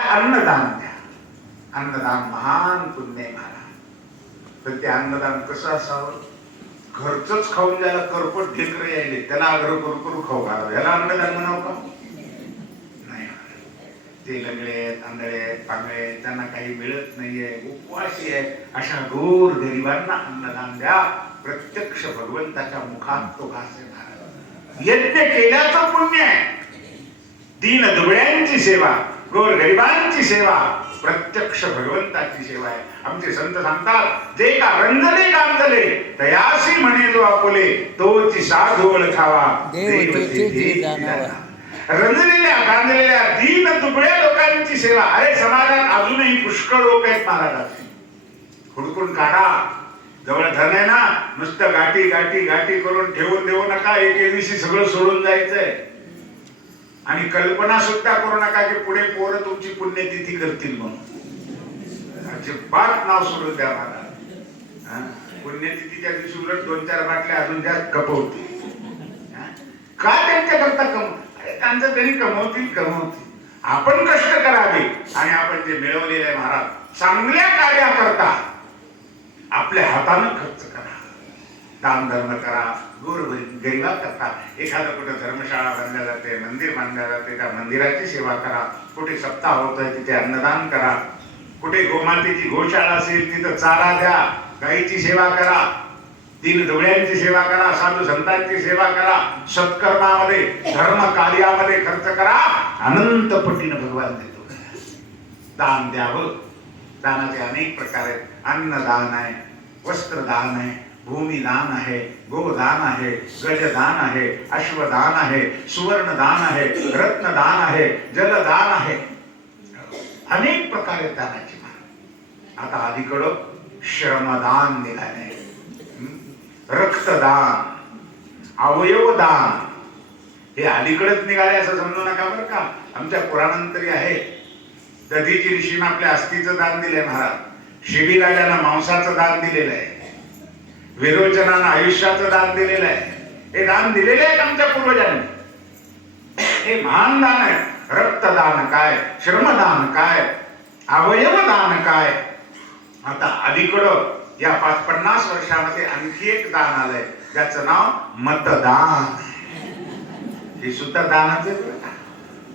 अन्नदान द्या. अन्नदान महान पुण्य आहे महाराज. ते अन्नदान कसं असावं? घरचंच खाऊन ज्याला करपट ढेकरे यायले त्याला आग्रह करू करू खाऊ घालावं. याला अन्नदान म्हणावं का? ते लंगडे तांदळे तांदळे त्यांना काही मिळत नाहीये उपवासी आहे. अशा गोर गरिबांना अन्नदान द्या. प्रत्यक्ष भगवंताच्या मुखात तो घास येणार यज्ञ केल्याचं पुण्य आहे. दीन दुबळ्यांची सेवा. गोर गरिबांची सेवा. प्रत्यक्ष भगवंताची सेवा आहे. आमचे संत सांगतात जे का रंजले गांजले तयासी म्हणे जो आपुले तोची साधू ओळखावा. रंजलेल्या गांजलेल्या दीन दुबळ्या लोकांची सेवा. अरे समाजात अजूनही पुष्कळ लोक आहेत महाराजाचे. हुडकून काढा. जवळ धन आहे ना नुसतं गाठी गाठी गाठी करून ठेवून देऊ नका. एक दिवशी सगळं सोडून जायचंय. आणि कल्पना सुद्धा करू नका की पुढे पोरं तुमची पुण्यतिथी करतील म्हणून. अजिबात नाव सोडून द्या मला. पुण्यतिथीच्या दिवशी उलट दोन चार बाटल्या अजून जास्त कपवते का त्यांच्या करता कम त्यांचं तरी कमवतील कमवतील. आपण कष्ट करावे आणि आपण जे मिळवलेले आहे महाराज चांगल्या कार्याकरता आपल्या हातानं खर्च करा. दान धर्म करा गोर गरिबा करता. एखादं कुठं धर्मशाळा बांधल्या जाते मंदिर बांधल्या जाते त्या मंदिराची सेवा करा. कुठे सप्ताह होत आहे तिथे अन्नदान करा. कुठे गोमातेची गोशाळा असेल तिथं चारा द्या. गाईची सेवा करा. तीन डोळ्यांची सेवा करा साधू संतांची सेवा करा. सत्कर्मामध्ये धर्म कार्यामध्ये खर्च करा. अनंत पटीनं भगवान देतो. दान द्यावं. दानाचे अनेक प्रकार आहेत. अन्नदान आहे वस्त्रदान आहे भूमिदान आहे गोदान आहे गजदान आहे अश्वदान आहे सुवर्णदान आहे रत्नदान आहे जलदान आहे. अनेक प्रकारे दानाची दानाचे आता अलीकडं श्रमदान निघाले रक्तदान अवयवदान. हे अलीकडेच निघाले असं समजू नका बरं का. आमच्या पुराणांतरी आहे. दधीची ऋषीनं आपल्या अस्थीचं दान दिलंय महाराज. शिबिराजाला मांसाचं दान दिलेलं आहे. विरोचनानं आयुष्याचं दान दिलेलं आहे. हे दान दिलेले आहेत आमच्या पूर्वजांनी? हे महान दान आहे. रक्तदान काय? श्रमदान काय? अवयवदान काय? आता अलीकडं या पाच पन्नास वर्षामध्ये आणखी एक दान आलंय. ज्याचं नाव मतदान. हे सुद्धा दानाचे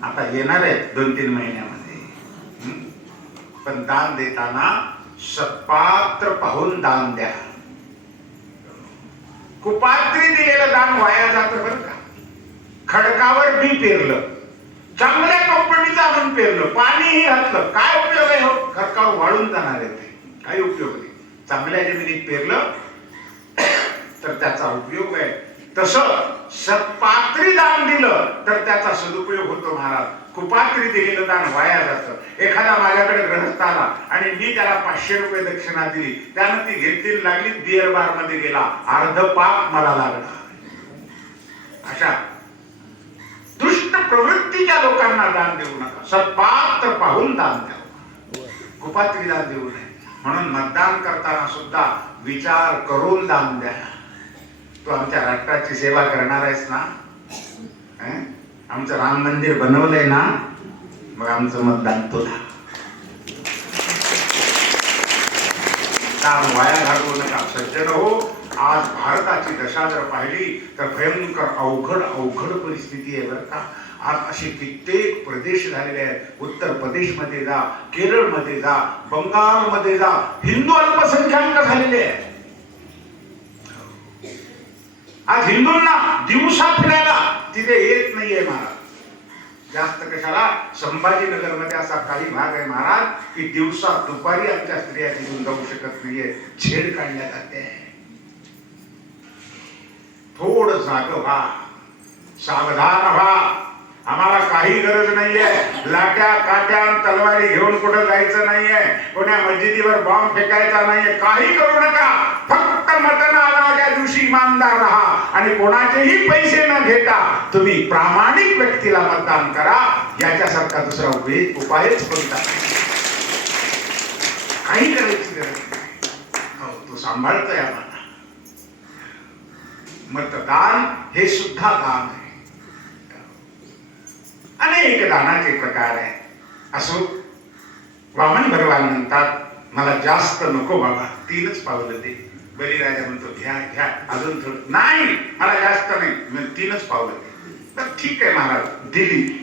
आता येणार आहे दोन तीन महिन्यामध्ये. पण दान देताना सत्पात्र पाहून दान द्या. कुपात्री दिलेलं दान वाया जातं बरं का. खडकावर बी पेरलं. चांगल्या कंपनीचं आपण पेरलं. पाणीही घातलं काय उपयोग आहे हो? खडकावर वाळून जाणार आहे ते. काही उपयोग नाही. चांगल्या जमिनीत पेरलं तर त्याचा उपयोग आहे. तसं सत्पात्री दान दिलं तर त्याचा सदुपयोग होतो महाराज. कुपात्री दिलेलं दान वाया जातं. एखादा माझ्याकडे ग्रहस्थ आला आणि मी त्याला पाचशे रुपये दक्षिणा दिली. त्यानं ती घेतली लागली बिअर बारमध्ये गेला. अर्ध पाप मला लागला. अशा दुष्ट प्रवृत्तीच्या लोकांना दान देऊ नका. सत्पात्र पाहून दान द्यावं कुपात्री दान देऊ नये. म्हणून मतदान करताना सुद्धा विचार करून दान द्या. तू आमच्या राष्ट्राची सेवा करणार आहेस ना? आमचं राम मंदिर बनवलंय ना? मग आमचं मतदान तुला. काम वाया घालवू नका सज्जन हो आज भारताची दशा जर पाहिली तर भयंकर अवघड अवघड परिस्थिती आहे बरं का. आज असे कित्येक प्रदेश झालेले आहेत. उत्तर प्रदेशमध्ये जा केरळमध्ये जा बंगालमध्ये जा. हिंदू अल्पसंख्याक झालेले आहेत. आज हिंदूंना दिवसा फिरायला तिथे येत नाहीये महाराज. जास्त कशाला? संभाजीनगरमध्ये असा काही भाग आहे महाराज की दिवसा दुपारी आमच्या स्त्रिया तिथून जाऊ शकत नाहीये. छेड काढण्यात जाते थोड जाग व्हा सावधान व्हा. आम्हाला काही गरज नाहीये. लाट्या काट्या तलवारी घेऊन कुठं जायचं नाहीये. कोण्या मस्जिदीवर बॉम्ब फेकायचा नाहीये. काही करू नका. फक्त मतदानाच्या दिवशी इमानदार राहा. आणि कोणाचेही पैसे न घेता तुम्ही प्रामाणिक व्यक्तीला मतदान करा. याच्यासारखा दुसरा उपायच कोणता? काही करायची गरज नाही. तू तो सांभाळतोय आम्हाला. मतदान हे सुद्धा काम आहे. अनेक दानाचे प्रकार आहे. असो वामन भगवान म्हणतात मला जास्त नको बाबा तीनच पावलं दे. बलिराजा म्हणतो घ्या घ्या अजून थोडं. नाही मला जास्त नाही. तीनच पावलं तर ठीक आहे महाराज दिली.